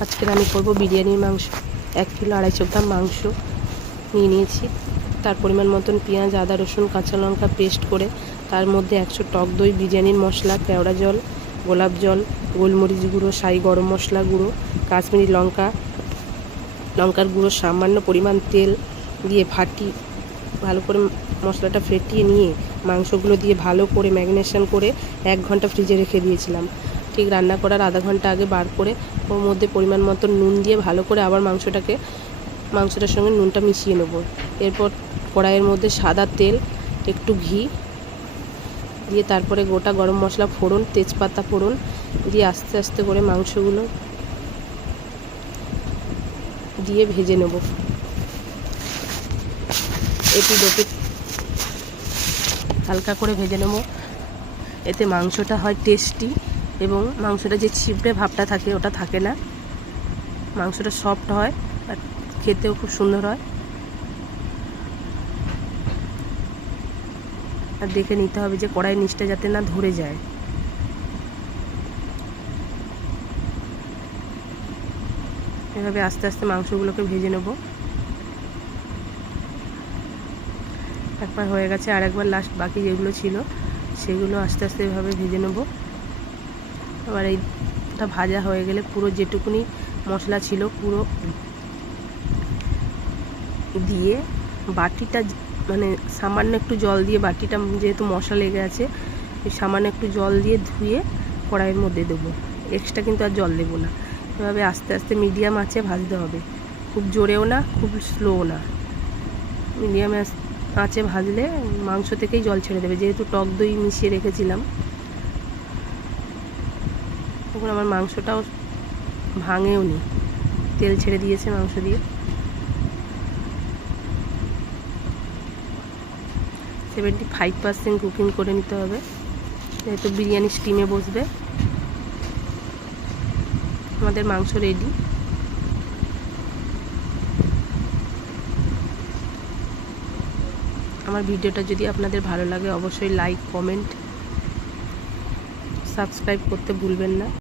আজকে আমি করব বিরিয়ানির মাংস। 1 কিলো 250 গ্রাম মাংস নিয়ে নিয়েছি। তার পরিমাণ মতন পেঁয়াজ, আদা, রসুন, কাঁচা লঙ্কা পেস্ট করে তার মধ্যে 100 টক দই, বিরিয়ানির মশলা, কেওড়া জল, গোলাপ জল, গোলমরিচ গুঁড়ো, শাহি গরম মশলা গুঁড়ো, কাশ্মীরি লঙ্কার গুঁড়ো, সামান্য পরিমাণ তেল দিয়ে ভালো করে মশলাটা ফেটিয়ে নিয়ে মাংসগুলো দিয়ে ভালো করে ম্যারিনেশন করে 1 ঘন্টা ফ্রিজে রেখে দিয়েছিলাম। ঠিক রান্না করার আধা ঘন্টা আগে বার করে ওর মধ্যে পরিমাণ মতো নুন দিয়ে ভালো করে আবার মাংসটার সঙ্গে নুনটা মিশিয়ে নেব। এরপর কড়াইয়ের মধ্যে সাদা তেল, একটু ঘি দিয়ে তারপরে গোটা গরম মশলা ফোড়ন, তেজপাতা ফোড়ন দিয়ে আস্তে আস্তে করে মাংসগুলো দিয়ে ভেজে নেব। এপিঠ ওপিঠ হালকা করে ভেজে নেব। এতে মাংসটা হয় টেস্টি এবং মাংসটা যে ছিপড়ে ভাবটা থাকে ওটা থাকে না। মাংসটা সফট হয় আর খেতেও খুব সুন্দর হয়। আর দেখে নিতে হবে যে কড়াইয়ের নিচটা যাতে না ধরে যায়। এভাবে আস্তে আস্তে মাংসগুলোকে ভেজে নেব। একবার হয়ে গেছে, আর একবার লাস্ট বাকি যেগুলো ছিল সেগুলো আস্তে আস্তে এভাবে ভেজে নেব। আবার এইটা ভাজা হয়ে গেলে পুরো যেটুকুনি মশলা ছিল পুরো দিয়ে বাটিটা মানে সামান্য একটু জল দিয়ে, বাটিটা যেহেতু মশলা লেগে আছে সামান্য একটু জল দিয়ে ধুয়ে কড়াইয়ের মধ্যে দেবো। এক্সট্রা কিন্তু আর জল দেবো না। এভাবে আস্তে আস্তে মিডিয়াম আঁচে ভাজতে হবে, খুব জোরেও না খুব স্লোও না। মিডিয়াম আঁচে ভাজলে মাংস থেকেই জল ছেড়ে দেবে, যেহেতু টক দই মিশিয়ে রেখেছিলাম। তখন আমার মাংসটাও ভাঙেও নি, তেল ছেড়ে দিয়েছে মাংস দিয়ে। 75% কুকিং করে নিতে হবে, যেহেতু বিরিয়ানি স্টিমে বসবে। আমাদের মাংস রেডি। আমার ভিডিওটা যদি আপনাদের ভালো লাগে অবশ্যই লাইক, কমেন্ট, সাবস্ক্রাইব করতে ভুলবেন না।